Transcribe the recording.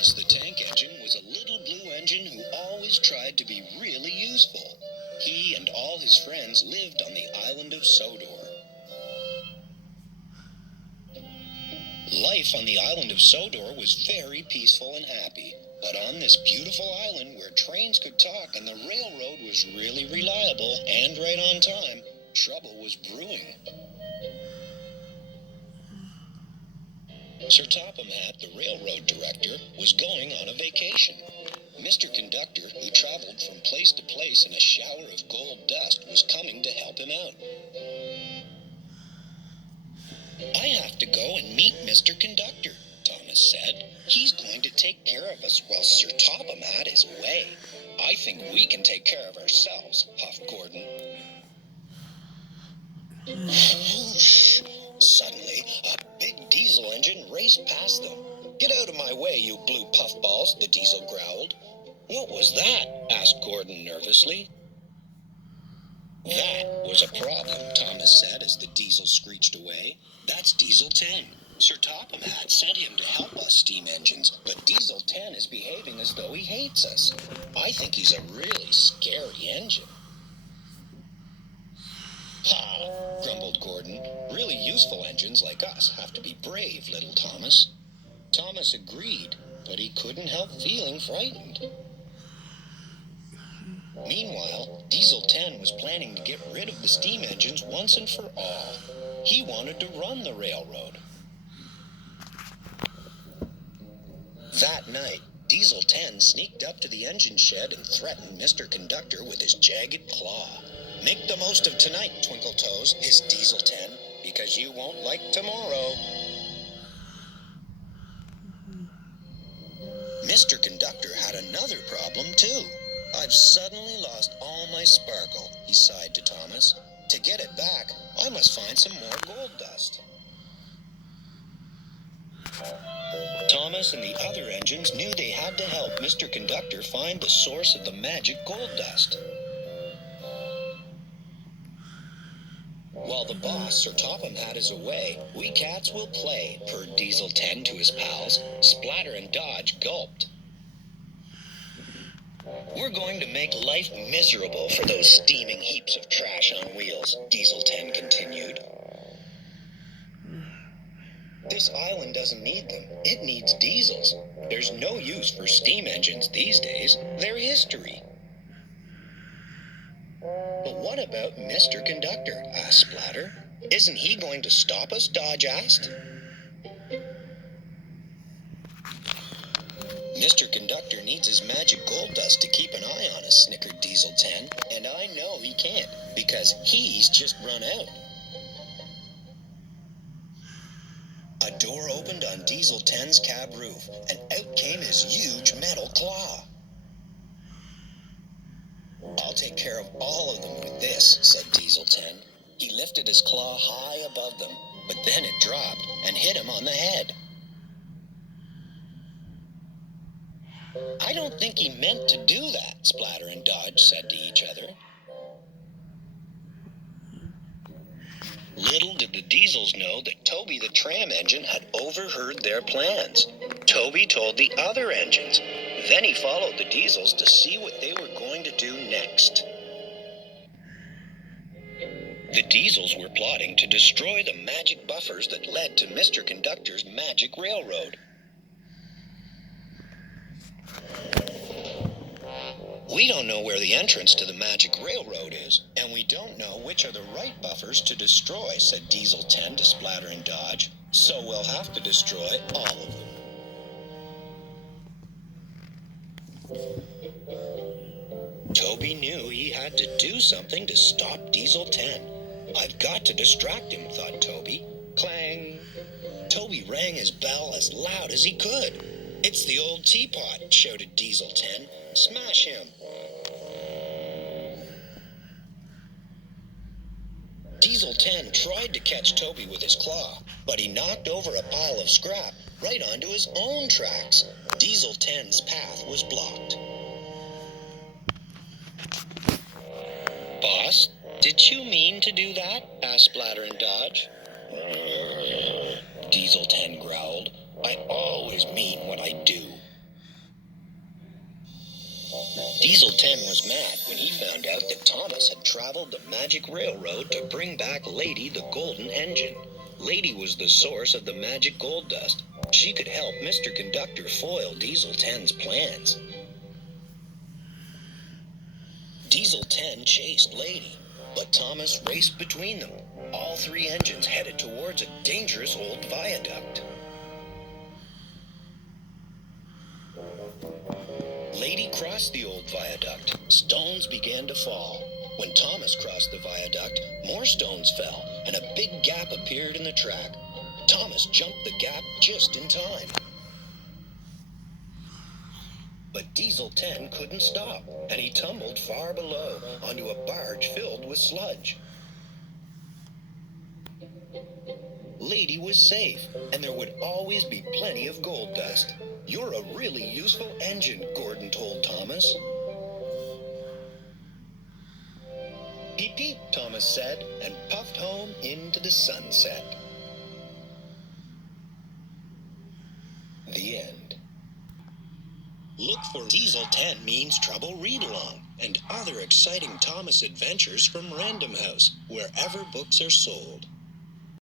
Thomas the Tank Engine was a little blue engine who always tried to be really useful. He and all his friends lived on the island of Sodor. Life on the island of Sodor was very peaceful and happy. But on this beautiful island where trains could talk and the railroad was really reliable and right on time, trouble was brewing. Sir Topham Hatt, the railroad director, was going on a vacation. Mr. Conductor, who traveled from place to place in a shower of gold dust, was coming to help him out. "I have to go and meet Mr. Conductor," Thomas said. "He's going to take care of us while Sir Topham Hatt is away." "I think we can take care of ourselves," huffed Gordon. Whoosh! Suddenly, a big diesel engine raced past them. "Get out of my way, you blue puffballs," the diesel growled. "What was that?" asked Gordon nervously. "That was a problem," Thomas said as the diesel screeched away. "That's Diesel 10. Sir Topham Hatt sent him to help us steam engines, but Diesel 10 is behaving as though he hates us. I think he's a really scary engine." "Ha!" grumbled Gordon. "Really useful engines like us have to be brave, little Thomas." Thomas agreed, but he couldn't help feeling frightened. Meanwhile, Diesel 10 was planning to get rid of the steam engines once and for all. He wanted to run the railroad. That night, Diesel 10 sneaked up to the engine shed and threatened Mr. Conductor with his jagged claw. "Make the most of tonight, Twinkle Toes," hissed Diesel 10, "because you won't like tomorrow." Mr. Conductor had another problem, too. "I've suddenly lost all my sparkle," he sighed to Thomas. "To get it back, I must find some more gold dust." Thomas and the other engines knew they had to help Mr. Conductor find the source of the magic gold dust. "While the boss, Sir Topham Hatt, is away, we cats will play," purred Diesel 10 to his pals. Splatter and Dodge gulped. "We're going to make life miserable for those steaming heaps of trash on wheels," Diesel 10 continued. "This island doesn't need them. It needs diesels. There's no use for steam engines these days. They're history." "But what about Mr. Conductor?" asked Splatter. "Isn't he going to stop us?" Dodge asked. "Mr. Conductor needs his magic gold dust to keep an eye on us," snickered Diesel 10. "And I know he can't, because he's just run out." A door opened on Diesel 10's cab roof, and out came his huge metal claw. "I'll take care of all of them with this," said Diesel 10. He lifted his claw high above them, but then it dropped and hit him on the head. "I don't think he meant to do that," Splatter and Dodge said to each other. Little did the Diesels know that Toby the tram engine had overheard their plans. Toby told the other engines. Then he followed the Diesels to see what they were going to do next. The Diesels were plotting to destroy the magic buffers that led to Mr. Conductor's magic railroad. "We don't know where the entrance to the magic railroad is, and we don't know which are the right buffers to destroy," said Diesel 10 to Splatter and Dodge. "So we'll have to destroy all of them." Toby knew he had to do something to stop Diesel 10. "I've got to distract him," thought Toby. Clang! Toby rang his bell as loud as he could. "It's the old teapot," shouted Diesel 10. "Smash him!" Diesel 10 tried to catch Toby with his claw, but he knocked over a pile of scrap right onto his own tracks. Diesel 10's path was blocked. "Boss, did you mean to do that?" asked Splatter and Dodge. Diesel 10 growled. "I always mean what I do." Diesel 10 was mad when he found out that Thomas had traveled the magic railroad to bring back Lady the Golden Engine. Lady was the source of the magic gold dust. She could help Mr. Conductor foil Diesel 10's plans. Diesel 10 chased Lady, but Thomas raced between them. All three engines headed towards a dangerous old viaduct. Lady crossed the old viaduct. Stones began to fall. When Thomas crossed the viaduct, more stones fell, and a big gap appeared in the track. Thomas jumped the gap just in time. But Diesel 10 couldn't stop, and he tumbled far below onto a barge filled with sludge. Lady was safe, and there would always be plenty of gold dust. You're a really useful engine, Gordon told Thomas. Peep peep, Thomas said, and puffed home into the sunset. The end. Look for Diesel 10 Means Trouble read-along and other exciting Thomas adventures from Random House, wherever books are sold.